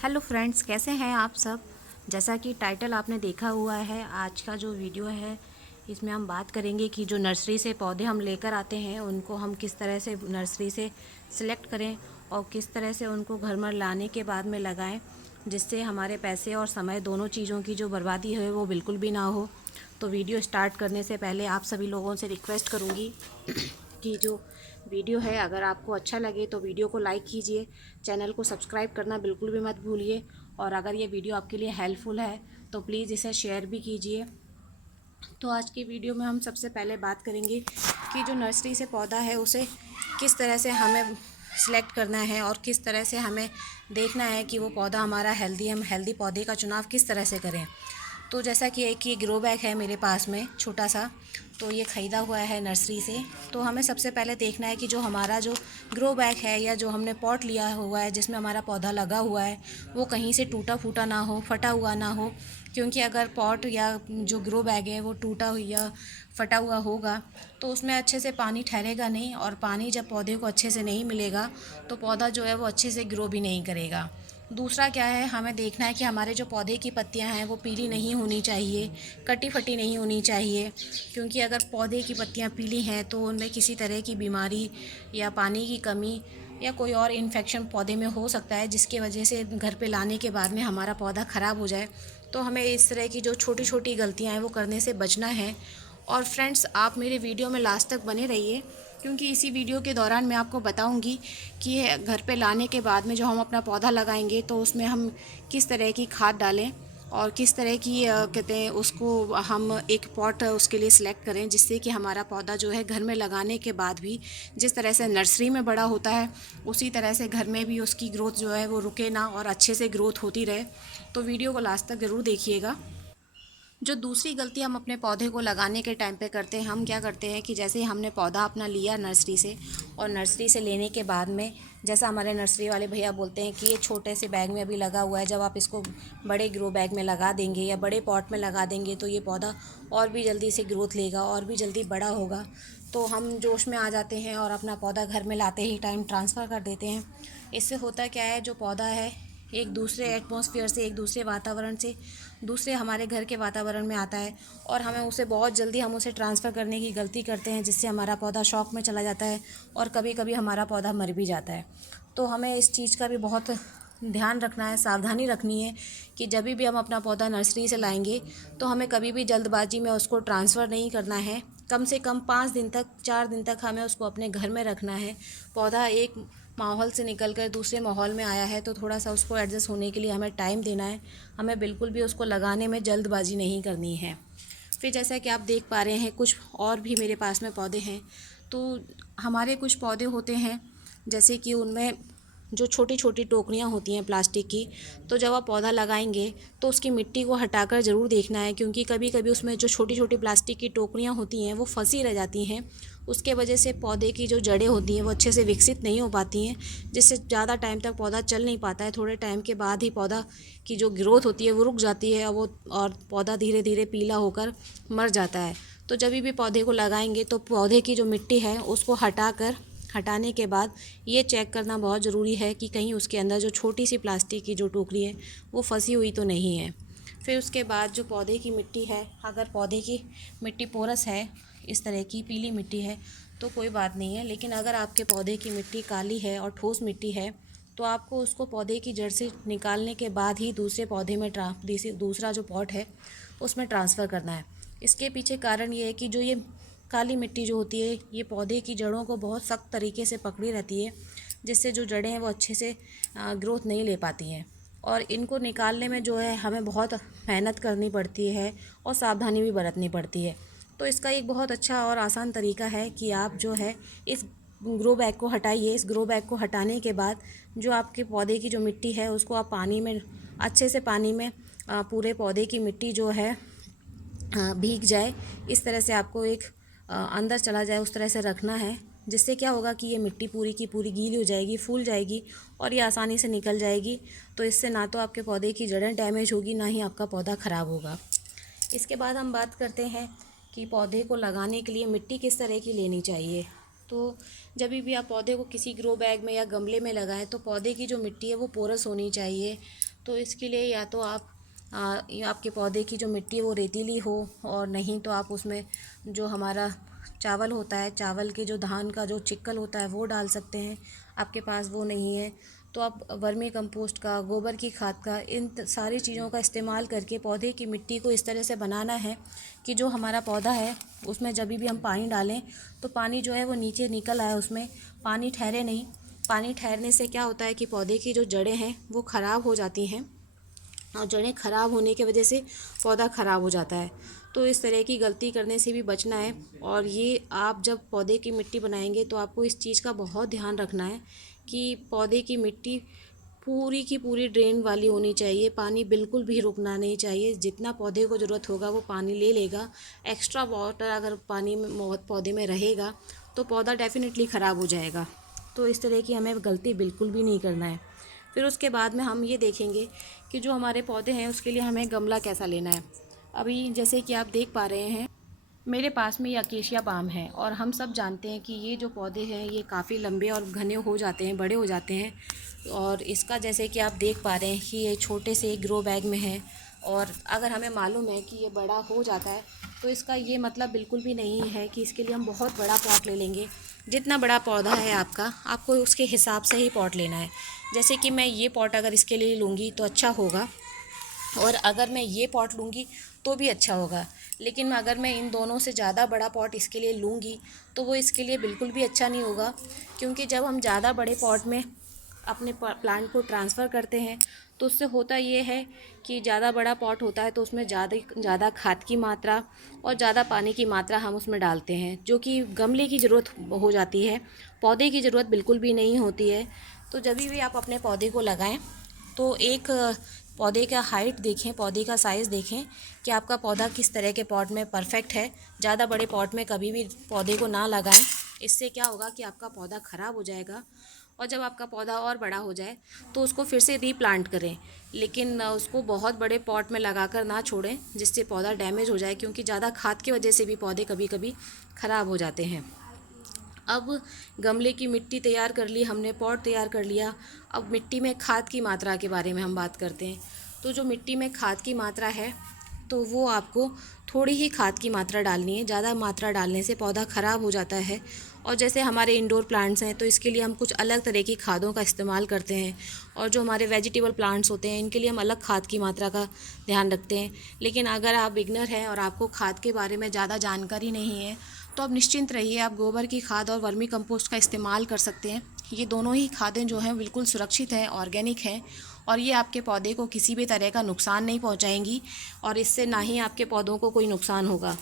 Hello friends, कैसे हैं आप सब। जैसा कि टाइटल आपने देखा हुआ है, आज का जो वीडियो है इसमें हम बात करेंगे कि जो नर्सरी से पौधे हम लेकर आते हैं उनको हम किस तरह से नर्सरी से सिलेक्ट करें और किस तरह से उनको घर में लाने के बाद में लगाएं, जिससे हमारे पैसे और समय दोनों चीज़ों की जो बर्बादी है वो बिल्कुल भी ना हो। तो वीडियो स्टार्ट करने से पहले आप सभी लोगों से रिक्वेस्ट करूँगी कि जो वीडियो है अगर आपको अच्छा लगे तो वीडियो को लाइक कीजिए, चैनल को सब्सक्राइब करना बिल्कुल भी मत भूलिए, और अगर ये वीडियो आपके लिए हेल्पफुल है तो प्लीज़ इसे शेयर भी कीजिए। तो आज की वीडियो में हम सबसे पहले बात करेंगे कि जो नर्सरी से पौधा है उसे किस तरह से हमें सिलेक्ट करना है और किस तरह से हमें देखना है कि वो पौधा हमारा हेल्दी है। हम हेल्दी पौधे का चुनाव किस तरह से करें। तो जैसा कि एक ये ग्रो बैग है मेरे पास में छोटा सा, तो ये ख़रीदा हुआ है नर्सरी से। तो हमें सबसे पहले देखना है कि जो हमारा जो ग्रो बैग है या जो हमने पॉट लिया हुआ है जिसमें हमारा पौधा लगा हुआ है वो कहीं से टूटा फूटा ना हो, फटा हुआ ना हो। क्योंकि अगर पॉट या जो ग्रो बैग है वो टूटा या फटा हुआ होगा तो उसमें अच्छे से पानी ठहरेगा नहीं, और पानी जब पौधे को अच्छे से नहीं मिलेगा तो पौधा जो है वो अच्छे से ग्रो भी नहीं करेगा। दूसरा क्या है, हमें देखना है कि हमारे जो पौधे की पत्तियां हैं वो पीली नहीं होनी चाहिए, कटी फटी नहीं होनी चाहिए। क्योंकि अगर पौधे की पत्तियां पीली हैं तो उनमें किसी तरह की बीमारी या पानी की कमी या कोई और इन्फेक्शन पौधे में हो सकता है, जिसकी वजह से घर पे लाने के बाद में हमारा पौधा ख़राब हो जाए। तो हमें इस तरह की जो छोटी छोटी गलतियां हैं वो करने से बचना है। और फ्रेंड्स, आप मेरे वीडियो में लास्ट तक बने रहिए, क्योंकि इसी वीडियो के दौरान मैं आपको बताऊंगी कि घर पे लाने के बाद में जो हम अपना पौधा लगाएंगे तो उसमें हम किस तरह की खाद डालें और किस तरह की कहते हैं उसको हम एक पॉट उसके लिए सिलेक्ट करें, जिससे कि हमारा पौधा जो है घर में लगाने के बाद भी जिस तरह से नर्सरी में बड़ा होता है उसी तरह से घर में भी उसकी ग्रोथ जो है वो रुके ना और अच्छे से ग्रोथ होती रहे। तो वीडियो को लास्ट तक ज़रूर देखिएगा। जो दूसरी गलती हम अपने पौधे को लगाने के टाइम पे करते हैं, हम क्या करते हैं कि जैसे ही हमने पौधा अपना लिया नर्सरी से, और नर्सरी से लेने के बाद में जैसा हमारे नर्सरी वाले भैया बोलते हैं कि ये छोटे से बैग में अभी लगा हुआ है, जब आप इसको बड़े ग्रो बैग में लगा देंगे या बड़े पॉट में लगा देंगे तो ये पौधा और भी जल्दी से ग्रोथ लेगा और भी जल्दी बड़ा होगा। तो हम जोश में आ जाते हैं और अपना पौधा घर में लाते ही टाइम ट्रांसफ़र कर देते हैं। इससे होता क्या है, जो पौधा है एक दूसरे एटमॉस्फेयर से, एक दूसरे वातावरण से दूसरे हमारे घर के वातावरण में आता है, और हमें उसे बहुत जल्दी हम उसे ट्रांसफ़र करने की गलती करते हैं, जिससे हमारा पौधा शॉक में चला जाता है और कभी कभी हमारा पौधा मर भी जाता है। तो हमें इस चीज़ का भी बहुत ध्यान रखना है, सावधानी रखनी है कि जब भी हम अपना पौधा नर्सरी से लाएंगे तो हमें कभी भी जल्दबाजी में उसको ट्रांसफ़र नहीं करना है। कम से कम 5 दिन तक, 4 दिन तक हमें उसको अपने घर में रखना है। पौधा एक माहौल से निकल कर दूसरे माहौल में आया है तो थोड़ा सा उसको एडजस्ट होने के लिए हमें टाइम देना है। हमें बिल्कुल भी उसको लगाने में जल्दबाजी नहीं करनी है। फिर जैसा कि आप देख पा रहे हैं, कुछ और भी मेरे पास में पौधे हैं। तो हमारे कुछ पौधे होते हैं जैसे कि उनमें जो छोटी छोटी टोकरियाँ होती हैं प्लास्टिक की, तो जब आप पौधा लगाएंगे तो उसकी मिट्टी को हटाकर ज़रूर देखना है, क्योंकि कभी कभी उसमें जो छोटी छोटी प्लास्टिक की टोकरियाँ होती हैं वो फंसी रह जाती हैं। उसके वजह से पौधे की जो जड़ें होती हैं वो अच्छे से विकसित नहीं हो पाती हैं, जिससे ज़्यादा टाइम तक पौधा चल नहीं पाता है। थोड़े टाइम के बाद ही पौधा की जो ग्रोथ होती है वो रुक जाती है और पौधा धीरे धीरे पीला होकर मर जाता है। तो जब भी पौधे को लगाएंगे तो पौधे की जो मिट्टी है उसको हटाने के बाद ये चेक करना बहुत ज़रूरी है कि कहीं उसके अंदर जो छोटी सी प्लास्टिक की जो टोकरी है वो फंसी हुई तो नहीं है। फिर उसके बाद जो पौधे की मिट्टी है, अगर पौधे की मिट्टी पोरस है, इस तरह की पीली मिट्टी है तो कोई बात नहीं है। लेकिन अगर आपके पौधे की मिट्टी काली है और ठोस मिट्टी है तो आपको उसको पौधे की जड़ से निकालने के बाद ही दूसरे पौधे में दूसरा जो पॉट है उसमें ट्रांसफ़र करना है। इसके पीछे कारण ये है कि जो ये काली मिट्टी जो होती है ये पौधे की जड़ों को बहुत सख्त तरीके से पकड़ी रहती है, जिससे जो जड़ें हैं वो अच्छे से ग्रोथ नहीं ले पाती हैं, और इनको निकालने में जो है हमें बहुत मेहनत करनी पड़ती है और सावधानी भी बरतनी पड़ती है। तो इसका एक बहुत अच्छा और आसान तरीका है कि आप जो है इस ग्रो बैग को हटाइए। इस ग्रो बैग को हटाने के बाद जो आपके पौधे की जो मिट्टी है उसको आप पानी में अच्छे से पानी में पूरे पौधे की मिट्टी जो है भीग जाए, इस तरह से आपको एक अंदर चला जाए उस तरह से रखना है, जिससे क्या होगा कि ये मिट्टी पूरी की पूरी गीली हो जाएगी, फूल जाएगी और ये आसानी से निकल जाएगी। तो इससे ना तो आपके पौधे की जड़ें डैमेज होगी, ना ही आपका पौधा ख़राब होगा। इसके बाद हम बात करते हैं कि पौधे को लगाने के लिए मिट्टी किस तरह की लेनी चाहिए। तो जब भी आप पौधे को किसी ग्रो बैग में या गमले में लगाएं तो पौधे की जो मिट्टी है वो पोरस होनी चाहिए। तो इसके लिए या तो आप या आपके पौधे की जो मिट्टी है वो रेतीली हो, और नहीं तो आप उसमें जो हमारा चावल होता है, चावल के जो धान का जो चिक्कल होता है वो डाल सकते हैं। आपके पास वो नहीं है तो आप वर्मी कंपोस्ट का, गोबर की खाद का, इन सारी चीज़ों का इस्तेमाल करके पौधे की मिट्टी को इस तरह से बनाना है कि जो हमारा पौधा है उसमें जब भी हम पानी डालें तो पानी जो है वो नीचे निकल आए, उसमें पानी ठहरे नहीं। पानी ठहरने से क्या होता है कि पौधे की जो जड़ें हैं वो ख़राब हो जाती हैं, और जड़ें ख़राब होने की वजह से पौधा ख़राब हो जाता है। तो इस तरह की गलती करने से भी बचना है। और ये आप जब पौधे की मिट्टी बनाएंगे तो आपको इस चीज़ का बहुत ध्यान रखना है कि पौधे की मिट्टी पूरी की पूरी ड्रेन वाली होनी चाहिए, पानी बिल्कुल भी रुकना नहीं चाहिए। जितना पौधे को ज़रूरत होगा वो पानी ले लेगा। एक्स्ट्रा वाटर अगर पानी में पौधे में रहेगा तो पौधा डेफिनेटली ख़राब हो जाएगा। तो इस तरह की हमें गलती बिल्कुल भी नहीं करना है। फिर उसके बाद में हम ये देखेंगे कि जो हमारे पौधे हैं उसके लिए हमें गमला कैसा लेना है। अभी जैसे कि आप देख पा रहे हैं मेरे पास में ये अकेशिया पाम है, और हम सब जानते हैं कि ये जो पौधे हैं ये काफ़ी लंबे और घने हो जाते हैं, बड़े हो जाते हैं। और इसका जैसे कि आप देख पा रहे हैं कि ये छोटे से ग्रो बैग में है, और अगर हमें मालूम है कि ये बड़ा हो जाता है तो इसका ये मतलब बिल्कुल भी नहीं है कि इसके लिए हम बहुत बड़ा पॉट ले लेंगे। जितना बड़ा पौधा है आपका, आपको उसके हिसाब से ही पॉट लेना है। जैसे कि मैं ये पॉट अगर इसके लिए लूँगी तो अच्छा होगा, और अगर मैं ये पॉट लूँगी तो भी अच्छा होगा। लेकिन अगर मैं इन दोनों से ज़्यादा बड़ा पॉट इसके लिए लूँगी तो वो इसके लिए बिल्कुल भी अच्छा नहीं होगा। क्योंकि जब हम ज़्यादा बड़े पॉट में अपने प्लांट को ट्रांसफ़र करते हैं तो उससे होता ये है कि ज़्यादा बड़ा पॉट होता है तो उसमें ज़्यादा खाद की मात्रा और ज़्यादा पानी की मात्रा हम उसमें डालते हैं, जो कि गमले की ज़रूरत हो जाती है, पौधे की ज़रूरत बिल्कुल भी नहीं होती है। तो जब भी आप अपने पौधे को लगाएं तो एक पौधे का हाइट देखें, पौधे का साइज़ देखें कि आपका पौधा किस तरह के पॉट में परफेक्ट है। ज़्यादा बड़े पॉट में कभी भी पौधे को ना लगाएं। इससे क्या होगा कि आपका पौधा ख़राब हो जाएगा, और जब आपका पौधा और बड़ा हो जाए तो उसको फिर से रीप्लांट करें, लेकिन उसको बहुत बड़े पॉट में लगाकर ना छोड़ें जिससे पौधा डैमेज हो जाए, क्योंकि ज़्यादा खाद की वजह से भी पौधे कभी कभी ख़राब हो जाते हैं। अब गमले की मिट्टी तैयार कर ली हमने, पॉट तैयार कर लिया। अब मिट्टी में खाद की मात्रा के बारे में हम बात करते हैं। तो जो मिट्टी में खाद की मात्रा है तो वो आपको थोड़ी ही खाद की मात्रा डालनी है। ज़्यादा मात्रा डालने से पौधा ख़राब हो जाता है। और जैसे हमारे इंडोर प्लांट्स हैं तो इसके लिए हम कुछ अलग तरह की खादों का इस्तेमाल करते हैं, और जो हमारे वेजिटेबल प्लांट्स होते हैं इनके लिए हम अलग खाद की मात्रा का ध्यान रखते हैं। लेकिन अगर आप बिगनर हैं और आपको खाद के बारे में ज़्यादा जानकारी नहीं है तो आप निश्चिंत रहिए, आप गोबर की खाद और वर्मी कंपोस्ट का इस्तेमाल कर सकते हैं। ये दोनों ही खादें जो हैं बिल्कुल सुरक्षित हैं, ऑर्गेनिक हैं, और ये आपके पौधे को किसी भी तरह का नुकसान नहीं पहुंचाएंगी, और इससे ना ही आपके पौधों को कोई नुकसान होगा।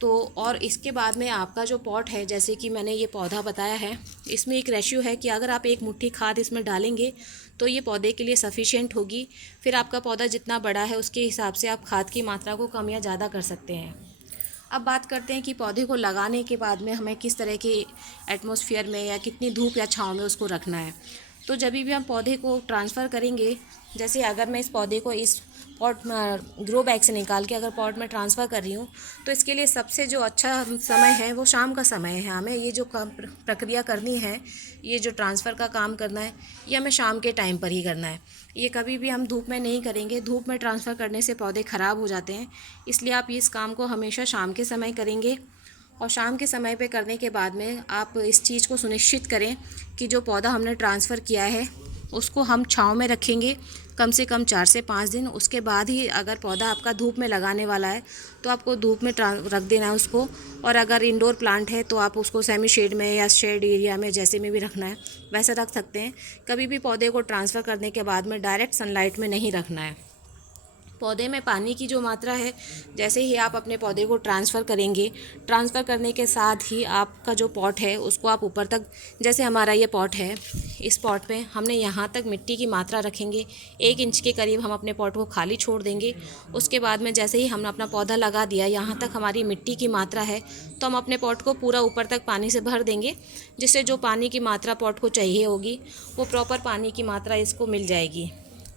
तो और इसके बाद में आपका जो पॉट है, जैसे कि मैंने ये पौधा बताया है, इसमें एक रेशियो है कि अगर आप एक मुट्ठी खाद इसमें डालेंगे तो ये पौधे के लिए सफिशिएंट होगी। फिर आपका पौधा जितना बड़ा है उसके हिसाब से आप खाद की मात्रा को कम या ज़्यादा कर सकते हैं। अब बात करते हैं कि पौधे को लगाने के बाद में हमें किस तरह के एटमॉस्फेयर में या कितनी धूप या छांव में उसको रखना है। तो जब भी हम पौधे को ट्रांसफ़र करेंगे, जैसे अगर मैं इस पौधे को इस पॉट में ग्रो बैग से निकाल के अगर पॉट में ट्रांसफ़र कर रही हूँ तो इसके लिए सबसे जो अच्छा समय है वो शाम का समय है। हमें ये जो प्रक्रिया करनी है, ये जो ट्रांसफ़र का काम करना है, ये हमें शाम के टाइम पर ही करना है। ये कभी भी हम धूप में नहीं करेंगे। धूप में ट्रांसफ़र करने से पौधे ख़राब हो जाते हैं, इसलिए आप इस काम को हमेशा शाम के समय करेंगे। और शाम के समय पे करने के बाद में आप इस चीज़ को सुनिश्चित करें कि जो पौधा हमने ट्रांसफ़र किया है उसको हम छाँव में रखेंगे कम से कम 4 से 5 दिन। उसके बाद ही अगर पौधा आपका धूप में लगाने वाला है तो आपको धूप में रख देना है उसको। और अगर इंडोर प्लांट है तो आप उसको सेमी शेड में या शेड एरिया में जैसे में भी रखना है वैसे रख सकते हैं। कभी भी पौधे को ट्रांसफ़र करने के बाद में डायरेक्ट सनलाइट में नहीं रखना है। पौधे में पानी की जो मात्रा है, जैसे ही आप अपने पौधे को ट्रांसफ़र करेंगे, ट्रांसफ़र करने के साथ ही आपका जो पॉट है उसको आप ऊपर तक, जैसे हमारा ये पॉट है, इस पॉट में हमने यहाँ तक मिट्टी की मात्रा रखेंगे। 1 इंच के करीब हम अपने पॉट को खाली छोड़ देंगे। उसके बाद में जैसे ही हमने अपना पौधा लगा दिया, यहाँ तक हमारी मिट्टी की मात्रा है तो हम अपने पॉट को पूरा ऊपर तक पानी से भर देंगे, जिससे जो पानी की मात्रा पॉट को चाहिए होगी वो प्रॉपर पानी की मात्रा इसको मिल जाएगी।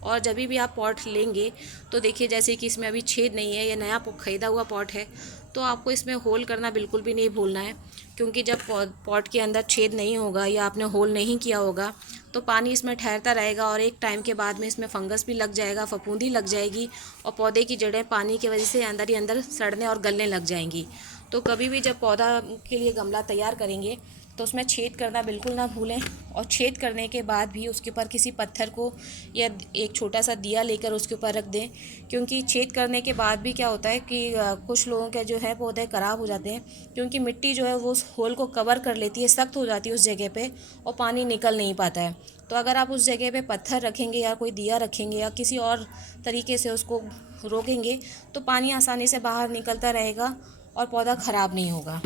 और जब भी आप पॉट लेंगे तो देखिए जैसे कि इसमें अभी छेद नहीं है, ये नया ख़रीदा हुआ पॉट है, तो आपको इसमें होल करना बिल्कुल भी नहीं भूलना है, क्योंकि जब पॉट के अंदर छेद नहीं होगा या आपने होल नहीं किया होगा तो पानी इसमें ठहरता रहेगा और एक टाइम के बाद में इसमें फंगस भी लग जाएगा, फफूंदी लग जाएगी और पौधे की जड़ें पानी की वजह से अंदर ही अंदर सड़ने और गलने लग जाएंगी। तो कभी भी जब पौधा के लिए गमला तैयार करेंगे तो उसमें छेद करना बिल्कुल ना भूलें, और छेद करने के बाद भी उसके ऊपर किसी पत्थर को या एक छोटा सा दिया लेकर उसके ऊपर रख दें, क्योंकि छेद करने के बाद भी क्या होता है कि कुछ लोगों के जो है पौधे ख़राब हो जाते हैं, क्योंकि मिट्टी जो है वो उस होल को कवर कर लेती है, सख्त हो जाती है उस जगह पे और पानी निकल नहीं पाता है। तो अगर आप उस जगह पे पत्थर रखेंगे या कोई दिया रखेंगे या किसी और तरीके से उसको रोकेंगे तो पानी आसानी से बाहर निकलता रहेगा और पौधा ख़राब नहीं होगा।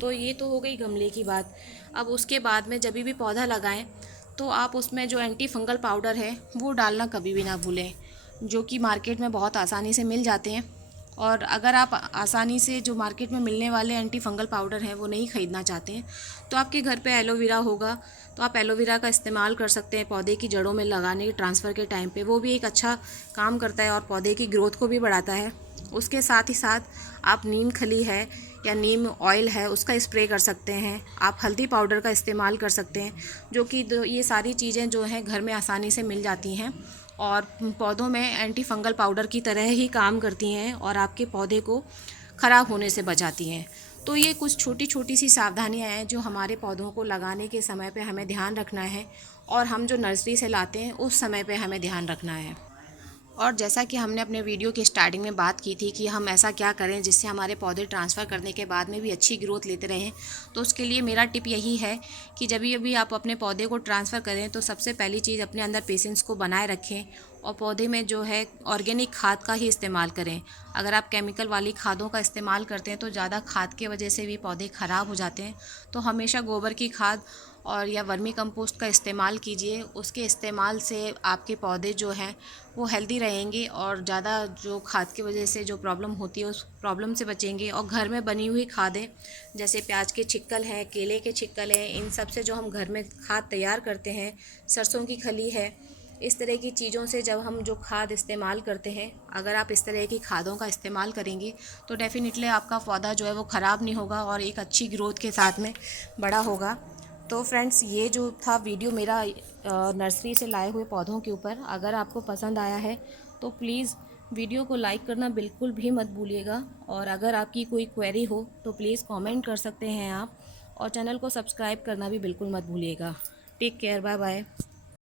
तो ये तो हो गई गमले की बात। अब उसके बाद में जब भी पौधा लगाएं तो आप उसमें जो एंटी फंगल पाउडर है वो डालना कभी भी ना भूलें, जो कि मार्केट में बहुत आसानी से मिल जाते हैं। और अगर आप आसानी से जो मार्केट में मिलने वाले एंटी फंगल पाउडर हैं वो नहीं ख़रीदना चाहते हैं तो आपके घर पे एलोवेरा होगा तो आप एलोवेरा का इस्तेमाल कर सकते हैं पौधे की जड़ों में लगाने के ट्रांसफ़र के टाइम पे, वो भी एक अच्छा काम करता है और पौधे की ग्रोथ को भी बढ़ाता है। उसके साथ ही साथ आप नीम खली है या नीम ऑयल है उसका स्प्रे कर सकते हैं, आप हल्दी पाउडर का इस्तेमाल कर सकते हैं, जो कि ये सारी चीज़ें जो हैं घर में आसानी से मिल जाती हैं और पौधों में एंटी फंगल पाउडर की तरह ही काम करती हैं और आपके पौधे को ख़राब होने से बचाती हैं। तो ये कुछ छोटी छोटी सी सावधानियां हैं जो हमारे पौधों को लगाने के समय पे हमें ध्यान रखना है और हम जो नर्सरी से लाते हैं उस समय पे हमें ध्यान रखना है। और जैसा कि हमने अपने वीडियो की स्टार्टिंग में बात की थी कि हम ऐसा क्या करें जिससे हमारे पौधे ट्रांसफ़र करने के बाद में भी अच्छी ग्रोथ लेते रहें, तो उसके लिए मेरा टिप यही है कि जब भी आप अपने पौधे को ट्रांसफ़र करें तो सबसे पहली चीज़ अपने अंदर पेशेंस को बनाए रखें और पौधे में जो है ऑर्गेनिक खाद का ही इस्तेमाल करें। अगर आप केमिकल वाली खादों का इस्तेमाल करते हैं तो ज़्यादा खाद की वजह से भी पौधे ख़राब हो जाते हैं। तो हमेशा गोबर की खाद और या वर्मी कंपोस्ट का इस्तेमाल कीजिए, उसके इस्तेमाल से आपके पौधे जो हैं वो हेल्दी रहेंगे और ज़्यादा जो खाद की वजह से जो प्रॉब्लम होती है उस प्रॉब्लम से बचेंगे। और घर में बनी हुई खादें जैसे प्याज के छिक्कल हैं, केले के छिक्कल हैं, इन सब से जो हम घर में खाद तैयार करते हैं, सरसों की खली है, इस तरह की चीज़ों से जब हम जो खाद इस्तेमाल करते हैं, अगर आप इस तरह की खादों का इस्तेमाल करेंगे तो डेफ़िनेटली आपका पौधा जो है वो ख़राब नहीं होगा और एक अच्छी ग्रोथ के साथ में बड़ा होगा। तो फ्रेंड्स, ये जो था वीडियो मेरा नर्सरी से लाए हुए पौधों के ऊपर, अगर आपको पसंद आया है तो प्लीज़ वीडियो को लाइक करना बिल्कुल भी मत भूलिएगा। और अगर आपकी कोई क्वेरी हो तो प्लीज़ कमेंट कर सकते हैं आप, और चैनल को सब्सक्राइब करना भी बिल्कुल मत भूलिएगा। Take care, bye bye.